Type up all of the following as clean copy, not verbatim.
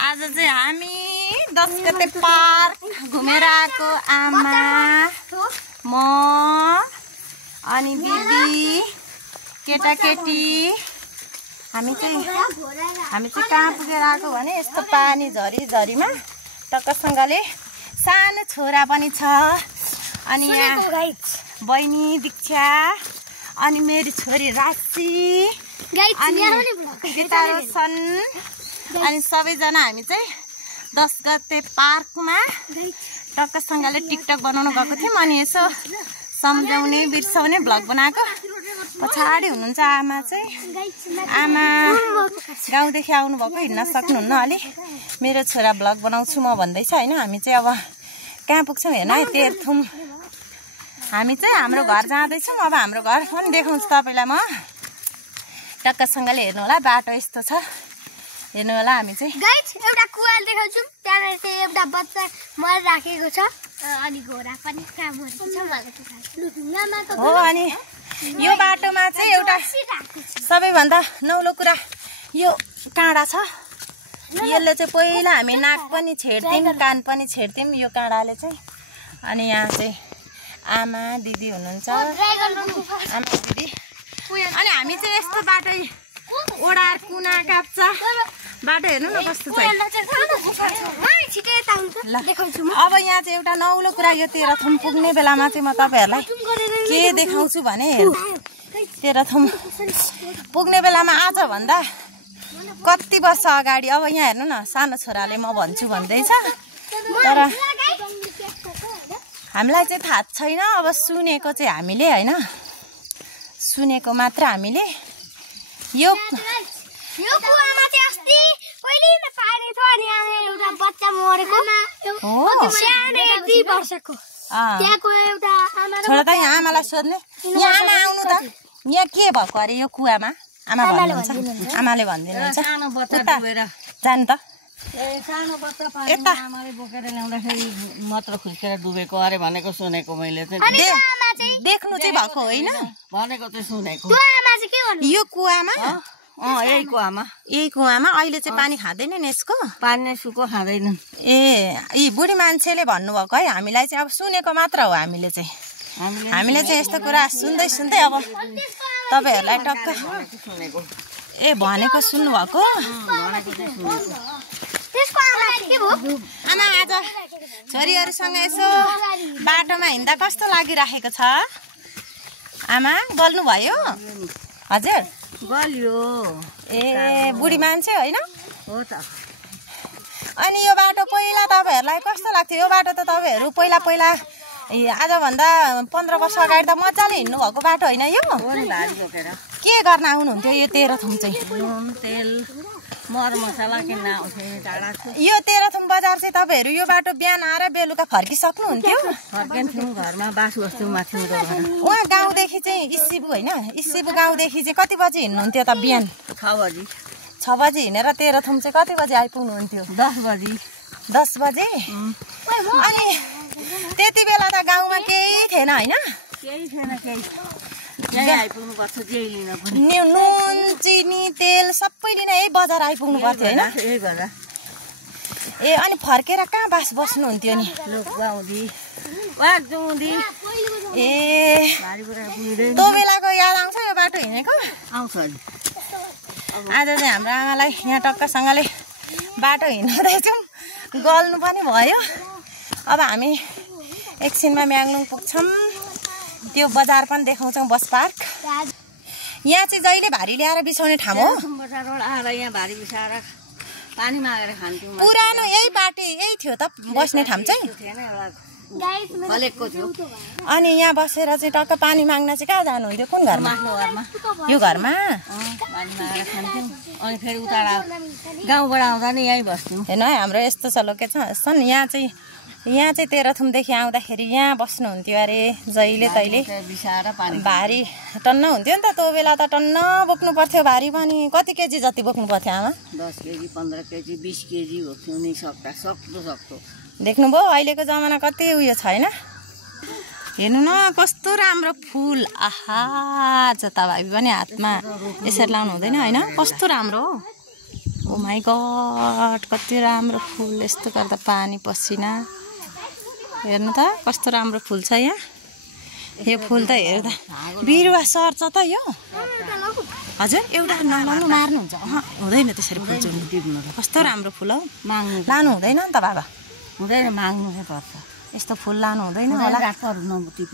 आज चाहिँ हामी 10 गते पार्क घुमेर आएको आमा म अनि दिदी केटाकेटी हामी चाहिँ कहाँ पुगेर आएको भने यस्तो पानी झरीमा टक्कसँगले सानो छोरा पनि छ अनि यहाँ बहिनी दीक्षा अनि मेरो छोरी राशि अनि रोशन अनि सबैजना हामी चाहिँ 10 गते पार्कमा टक्कसँगले टिकटक बनाउन गएको थियौँ अनि यसो सम्झाउने बिर्साउने भ्लग बनाएको पछाडि हुनुहुन्छ आमा चाहिँ आमा गाउँदेखि आउनु भएको हिँड्न सक्नुहुन्न अलि मेरो छोरा भ्लग बनाउँछु म भन्दैछ हैन हामी चाहिँ अब कहाँ पुग्छौँ हेर्न है तेह्रथुम हामी चाहिँ हाम्रो घर जाँदैछौँ अब हाम्रो घर पनि देखाउँछु तपाईलाई म टक्कसँगले हेर्नु होला बाटो यस्तो छ हेर्नु होला हामी चाहिँ गाइस एउटा कुवाल देखाउँछु त्यहाँ चाहिँ एउटा बच्चा मर राखेको छ अनि घोडा पनि कहाँ मरेको छ मलाई थाहा छैन हो अनि यो बाटोमा चाहिँ एउटा सबैभन्दा नौलो कुरा यो काँडा छ यसले चाहिँ पहिला हामी नाक पनि छेड्थ्यौँ कान पनि छेड्थ्यौँ यो काँडाले चाहिँ अनि यहाँ चाहिँ आमा दिदी हुनुहुन्छ आमा दिदी अनि हामी चाहिँ यस्तो बाटो ओडा कुना काप्चा बाटो हेर्नु न कस्तो छ अब यहाँ चाहिँ एउटा नौलो कुरा यो तेह्रथुम पुग्ने बेलामा चाहिँ म तपाईहरुलाई के देखाउँछु भने तेह्रथुम पुग्ने बेलामा आज भन्दा कति वर्ष अगाडि अब यहाँ हेर्नु न सानो छोराले म भन्छु भन्दैछ तर हामीलाई चाहिँ थाहा छैन अब सुनेको चाहिँ हामीले हैन सुनेको मात्र हामीले यो कुवामा चाहिँ अस्ति पहिले पानी थियो अनि एउटा बच्चा मरेको हो सानो 2 वर्षको त्यहाँको एउटा आमा छोरा त यहाँ आमालाई सोध्ने यहाँ आमा आउनु त यहाँ के भएको अरे यो कुवामा आमा भन्नुहुन्छ आमाले भनिदिनुहुन्छ सानो बच्चा डुबेर जानु त सानो बच्चा पानीमा आमाले बोकेर ल्याउँदाखेरि मात्र खुस्केर डुबेको अरे भनेको सुनेको मैले चाहिँ देख्नु चाहिँ भएको होइन भनेको चाहिँ सुनेको त्यो आमा चाहिँ के भन्नु यो कुवामा यही कुवामा अहिले चाहिँ पानी खाँदैन नि यसको पानी नै सुको खाँदैनन् यी बुढी मान्छेले भन्नुभएको है हामीलाई चाहिँ अब सुनेको मात्र हो हामीले चाहिँ यस्तो कुरा सुन्दै अब तपाईहरुलाई टक्क भनेको सुन्नु भएको आमा आज छोरीहरुसँग यसो बाटोमा हिँड्दा कस्तो लागिराखेको छ आमा बोल्नु भयो हजुर गल्यो बुढी मान्छे होइन हो त अनि यो बाटो पहिला तपाईहरुलाई कस्तो लाग्थ्यो यो बाटो त तपाईहरु पहिला आजभन्दा 15 वर्ष अगाडि त मजाले हिँड्नु भएको बाटो होइन यो के गर्न आउनुहुन्थ्यो यो तेह्रथुम चाहिँ नुन तेल मर मसला किन्न आउँथे टाढा यो तेह्रथुम बजार चाहिँ तपाईहरु यो बाटो बिहान आएर बेलुका फर्किसक्नुहुन्थ्यो फर्किन्थ्यौँ घरमा बास बस्तीमा थियौँ उहाँ गाउँदेखि चाहिँ इसिबु होइन इसिबु गाउँदेखि चाहिँ कति बजी हिँड्नुहुन्थ्यो त बिहान 6 बजी हिँडेर तेह्रथुम चाहिँ कति बजी आइपुग्नुहुन्थ्यो 10 बजी अनि त्यति बेला त गाउँमा केही थिएन होइन नुन चिनी तेल सबै लिन यही बजार आइपुग्नु पर्थ्यो होइन अनि फर्केर कहाँ बास बस्नुहुन्थ्यो नि त्यो बेलाको याद आउँछ यो बाटो हिँडेको आउँछ आज चाहिँ हाम्रो आमालाई यहाँ टक्कसँगले बाटो हिँड्दैछौँ गल्नु पनि भयो अब हामी एकछिनमा म्याङ्लुङ पुग्छौँ त्यो बजार पनि देखाउँछौँ बस पार्क यहाँ चाहिँ जहिले भारी ल्याएर बिसाउने ठाउँ हो बजारबाट आएर यहाँ भारी बिसाएर पानी मागेर खान्थ्यौँ पुरानो यही बाटो यही थियो त बस्ने ठाउँ चाहिँ फलेको थियो अनि यहाँ बसेर चाहिँ टक्क पानी माग्न चाहिँ कहाँ जानुहुन्थ्यो कुन घरमा यो घरमा पानी मागेर खान्थ्यौँ अनि फेरि उता गाउँबाट आउँदा नि यहीँ बस्थ्यौँ हेर्नु है हाम्रो यस्तो छ लोकेसन यहाँ चाहिँ तेह्रथुमदेखि आउँदाखेरि यहाँ बस्नुहुन्थ्यो अरे जहिले तैले भारी टन्न हुन्थ्यो नि त त्यो बेला त टन्न बोक्नु पर्थ्यो भारी पनि कति केजी जति बोक्नु पर्थ्यो आमा 10 केजी 15 केजी 20 केजी बोक्थ्यौँ नि सक्दो देख्नुभयो अहिलेको जमाना कति उयो छ होइन हेर्नु न कस्तो राम्रो फुल। आहा जता भाइ पनि हातमा यसरी लाउनु हुँदैन होइन, कस्तो राम्रो हो। ओ माई गड कति राम्रो फुल, यस्तो गर्दा पानी पसिना। हेर्नु त कस्तो राम्रो फुल छ यहाँ। यो फुल त हेर्दा बिरुवा सर्छ त यो। हजुर एउटा नलाउनु मार्नुहुन्छ। हुँदैन त्यसरी फुल चुन्नु। कस्तो राम्रो फुल हौ। लानु हुँदैन नि त बाबा। हुँदैन, माग्नु चाहिँ पर्छ। यस्तो फुल लानु हुँदैन होला। रातहरू नटिप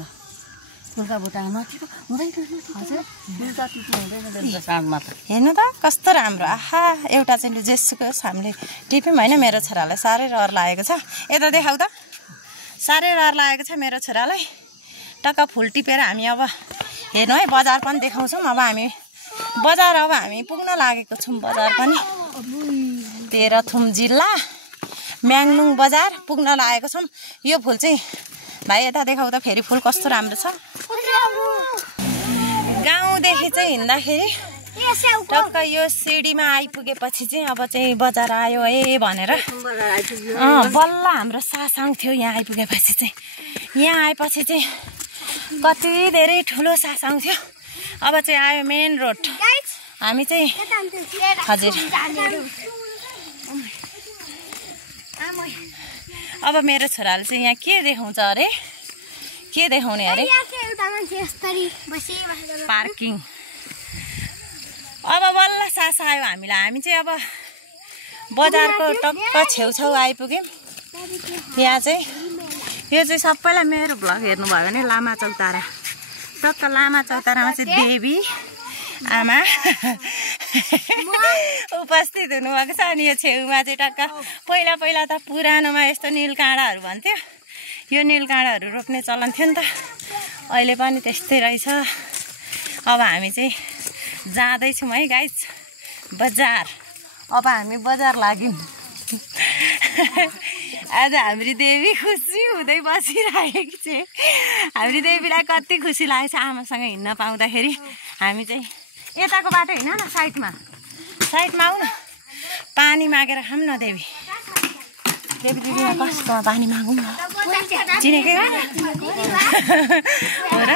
फुलका बुट्टा नटिप हुँदैन। हजुर फुल त टिप्नु हुँदैन साँझमा त। हेर्नु त कस्तो राम्रो। आहा एउटा चाहिँ जेसुकै होस् हामीले टिप्यौँ होइन। मेरो छोरालाई साह्रै रहर लागेको छ। यता देखाउ त। साह्रै रहर लागेको छ मेरो छोरालाई। टक्क फुल टिपेर हामी अब हेर्नु है बजार पनि देखाउँछौँ। अब हामी बजार पुग्न लागेको छौँ। बजार पनि तेह्रथुम जिल्ला म्याङलुङ बजार पुग्न लागेको छौँ। यो फुल चाहिँ भाइ यता देखाउ त फेरि फुल कस्तो राम्रो छ। गाउँदेखि चाहिँ हिँड्दाखेरि टक्क यो सिडीमा आइपुगेपछि चाहिँ अब चाहिँ बजार आयो है भनेर बल्ल हाम्रो सास आउँथ्यो। यहाँ आइपुगेपछि चाहिँ यहाँ आएपछि चाहिँ कति धेरै ठुलो सास आउँथ्यो। अब चाहिँ आयो मेन रोड। हामी चाहिँ हजुर अब मेरो छोराले चाहिँ यहाँ के देखाउँछ अरे, के देखाउने अरे पार्किङ। अब बल्ल सास आयो हामीलाई। हामी चाहिँ अब बजारको टक्क छेउछाउ आइपुग्यौँ। यहाँ चाहिँ यो चाहिँ सबैलाई मेरो भ्लग हेर्नुभयो भने लामा चौतारा, टक्क लामा चौतारामा चाहिँ देवी आमा उपस्थित हुनुभएको छ। अनि यो छेउमा चाहिँ टक्क पहिला पहिला त पुरानोमा यस्तो निलकाँडाहरू भन्थ्यो। यो निलकाँडाहरू रोप्ने चलन थियो नि त। अहिले पनि त्यस्तै रहेछ। अब हामी चाहिँ जाँदैछौँ है गाइस बजार। अब हामी बजार लाग्यौँ। आज हाम्रो देवी खुसी हुँदै बसिरहेको छ। हाम्रो देवीलाई कति खुसी लागेको छ आमासँग हिँड्न पाउँदाखेरि। हामी चाहिँ यताको बाटो हिँड न, साइडमा आऊ न। पानी मागेर खाऊँ न देवी। देवी दिदीलाई कस्तो पानी मागौँ न, चिनेकै हो र।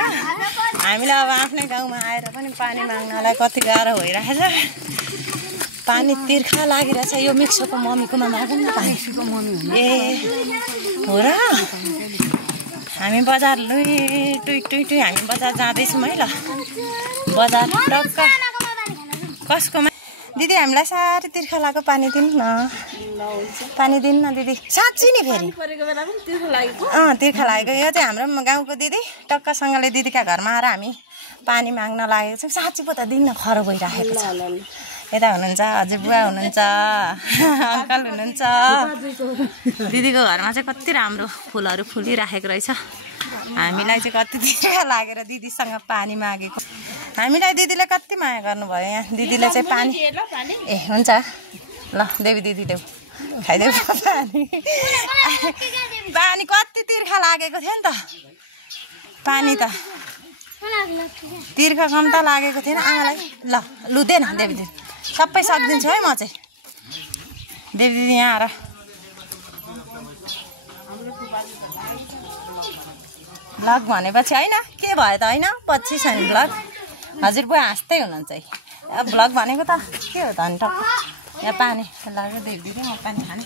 हामीलाई अब आफ्नै गाउँमा आएर पनि पानी माग्नलाई कति गाह्रो भइरहेछ। पानी तिर्खा लागिरहेछ। यो मिक्सोको मम्मीकोमा मागौँ न पानी। ए हो र। हामी बजार टुई हामी बजार जाँदैछौँ है ल। बजार टक्क कसकोमा दिदी हामीलाई साह्रै तिर्खा लाग्यो पानी दिनु न। पानी दिनु न दिदी। साँच्ची नि फेरि तिर्खा लागेको। यो चाहिँ हाम्रो गाउँको दिदी टक्कसँगले दिदीका घरमा आएर हामी पानी माग्न लागेको छौँ। साँच्ची पो त दिन खरो गइरहेको छ। यता हुनुहुन्छ हजुर बुवा हुनुहुन्छ, अङ्कल हुनुहुन्छ। दिदीको घरमा चाहिँ कति राम्रो फुलहरू फुलिराखेको रहेछ। हामीलाई चाहिँ कति तिर्खा लागेर दिदीसँग पानी मागेको। हामीलाई दिदीले कति माया गर्नुभयो। यहाँ दिदीले चाहिँ पानी ए हुन्छ ल देवी दिदी देऊ खाइदेऊ पानी। पानी कति तिर्खा लागेको थियो नि त। पानी त तिर्खा कम त लागेको थिएन आमालाई। ल लुदेन देवी दिदी सबै सक्दिन्छु है म चाहिँ। देवी दिदी यहाँ आएर भ्लग भनेपछि होइन के भयो त होइन पछि छ नि भ्लग। हजुर बुवा हाँस्दै हुनुहुन्छ है। अब भ्लग भनेको त के हो त अनि टक्क यहाँ पानी लाग्यो। देवी दिदी म पानी खाने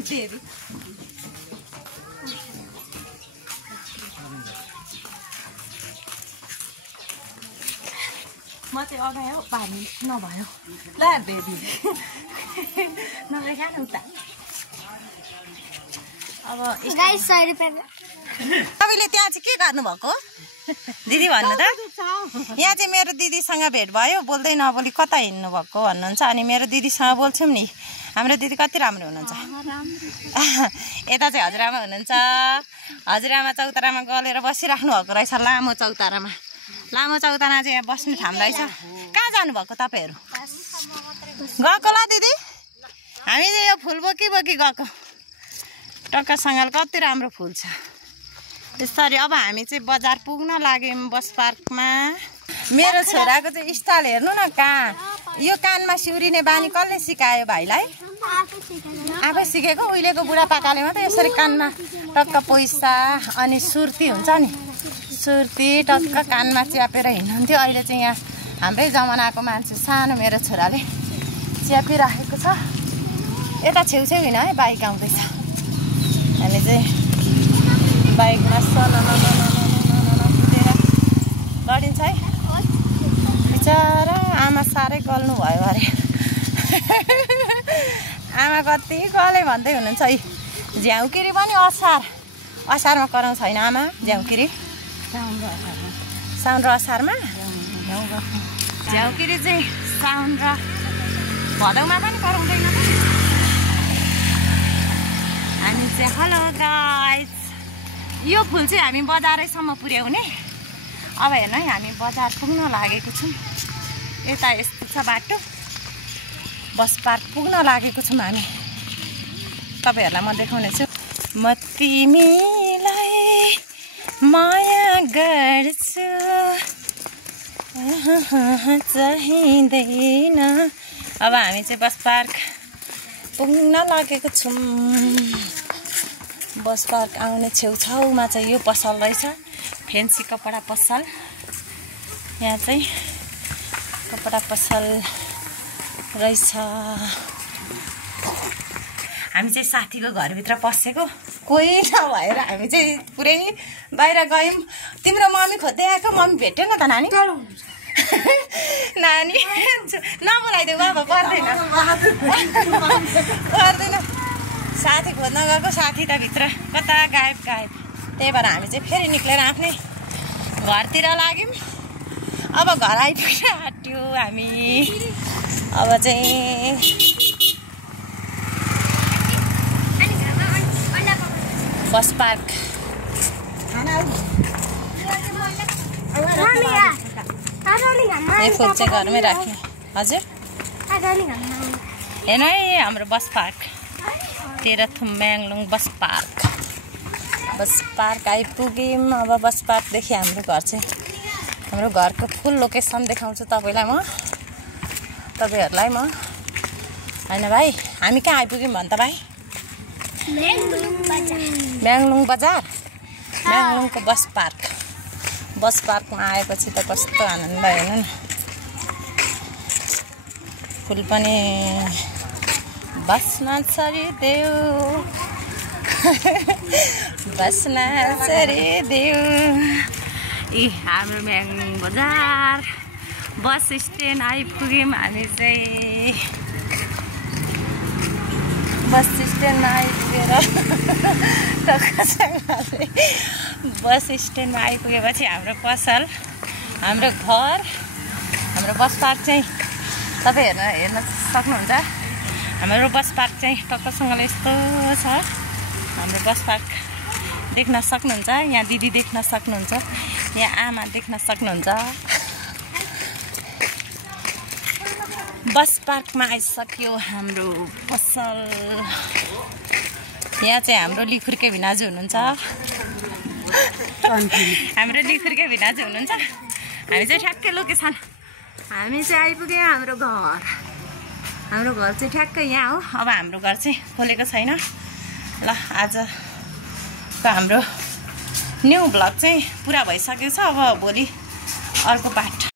देवी। म चाहिँ अगायो पानी नभयो ल देवी नभए खानु त। अब गाइस 100 रुपैयाँ। तपाईँले त्यहाँ चाहिँ के गर्नुभएको दिदी भन्नु त। यहाँ चाहिँ मेरो दिदीसँग भेट भयो। बोल्दै नबोली कता हिँड्नु भएको भन्नुहुन्छ। अनि मेरो दिदीसँग बोल्छौँ नि। हाम्रो दिदी कति राम्रो हुनुहुन्छ। यता चाहिँ हजुरआमा हुनुहुन्छ। हजुरआमा चौतारामा गलेर बसिराख्नु भएको रहेछ। लामो चौतारामा चाहिँ यहाँ बस्ने ठाउँ रहेछ। कहाँ जानुभएको तपाईँहरू गएको ल दिदी। हामी चाहिँ यो फुल बोकी गएको। टक्कसँगले कति राम्रो फुल छ। त्यसरी अब हामी चाहिँ बजार पुग्न लाग्यौँ बस पार्कमा। मेरो छोराको चाहिँ स्टाइल हेर्नु न। यो कानमा सिउरिने बानी कसले सिकायो भाइलाई? आफै सिकेको। उहिलेको बुढापाकाले मात्रै यसरी कानमा टक्क पैसा अनि सुर्ती हुन्छ नि सुर्ती टक्क कानमा च्यापेर हिँड्नुहुन्थ्यो। अहिले चाहिँ यहाँ हाम्रै जमानाको मान्छे सानो मेरो छोराले च्यापिराखेको छ। यता छेउछेउ हिँड है, बाइक आउँदैछ। हामी चाहिँ बाइकमा कुदेर गडिन्छ है। बिचरा आमा साह्रै गल्नु भयो अरे। आमा कति गले भन्दै हुनुहुन्छ है। झ्याउकिरी पनि असारमा कराउँछ होइन आमा झ्याउकिरी? साउन र असारमा झ्याउकिरी चाहिँ साउन र भदौमा पनि कराउँदैन। हामी चाहिँ हेलो गाइस, यो फुल चाहिँ हामी बजारैसम्म पुर्याउने। अब हेर्नु है, हामी बजार पुग्न लागेको छौँ। यता यस्तो छ बाटो, बस पार्क पुग्न लागेको छौँ हामी। तपाईँहरूलाई म देखाउने छु। म तिमीलाई माया गर्छु चाहिँदैन। अब हामी चाहिँ बस पार्क पुग्न लागेको छौँ। बस पार्क आउने छेउछाउमा चाहिँ यो पसल रहेछ, फेन्सी कपडा पसल। यहाँ चाहिँ कपडा पसल रहेछ। हामी चाहिँ साथीको घरभित्र पसेको, कोही नभएर हामी चाहिँ पुरै बाहिर गयौँ। तिम्रो मम्मी खोज्दै आएको, मम्मी भेट्यो न त नानी? नानी नबोलाइदेऊ बाबा, पर्दैन पर्दैन। साथी खोज्न गएको, साथी त भित्र कता गायब। त्यही भएर हामी चाहिँ फेरि निक्लेर आफ्नै घरतिर लाग्यौँ। अब घर आइपुग्न आँट्यो हामी। अब चाहिँ बस पार्क यो फुल चाहिँ घरमै राख्यो। हजुर हेर्नु है, हाम्रो bus park Terhathum Myanglung bus park आइपुग्यौँ। अब बस पार्कदेखि हाम्रो घर चाहिँ, हाम्रो घरको फुल लोकेसन देखाउँछु तपाईँहरूलाई म, तपाईँहरूलाई म। होइन भाइ, हामी कहाँ आइपुग्यौँ भन् त भाइ? म्याङलुङ बजार, म्याङलुङको बस पार्क। बस पार्कमा आएपछि त कस्तो आनन्द, हेर्नु न। फुल पनि बस्न छरिदेऊ बस्न छरिदेऊ। ए हाम्रो म्याङलुङ बजार बस स्ट्यान्ड आइपुग्यौँ हामी चाहिँ। बस स्ट्यान्डमा आइपुगेर बस स्ट्यान्डमा आइपुगेपछि हाम्रो पसल, हाम्रो घर, हाम्रो बस पार्क चाहिँ तपाईँ हेर्न सक्नुहुन्छ। हाम्रो बस पार्क चाहिँ टक्कसँगले यस्तो छ। हाम्रो बस पार्क देख्न सक्नुहुन्छ। यहाँ दिदी देख्न सक्नुहुन्छ, यहाँ आमा देख्न सक्नुहुन्छ। बस पार्कमा आइसक्यो हाम्रो पसल। यहाँ चाहिँ हाम्रो लिखुर्के भिनाजु हुनुहुन्छ। हाम्रो लिखुर्के भिनाजु हुनुहुन्छ। हामी चाहिँ ठ्याक्कै लोकेसन, हामी चाहिँ आइपुग्यौँ हाम्रो घर। हाम्रो घर चाहिँ ठ्याक्कै यहाँ हो। अब हाम्रो घर चाहिँ खोलेको छैन। ल आजको हाम्रो न्यू भ्लग चाहिँ पुरा भइसकेको छ। अब भोलि अर्को पार्ट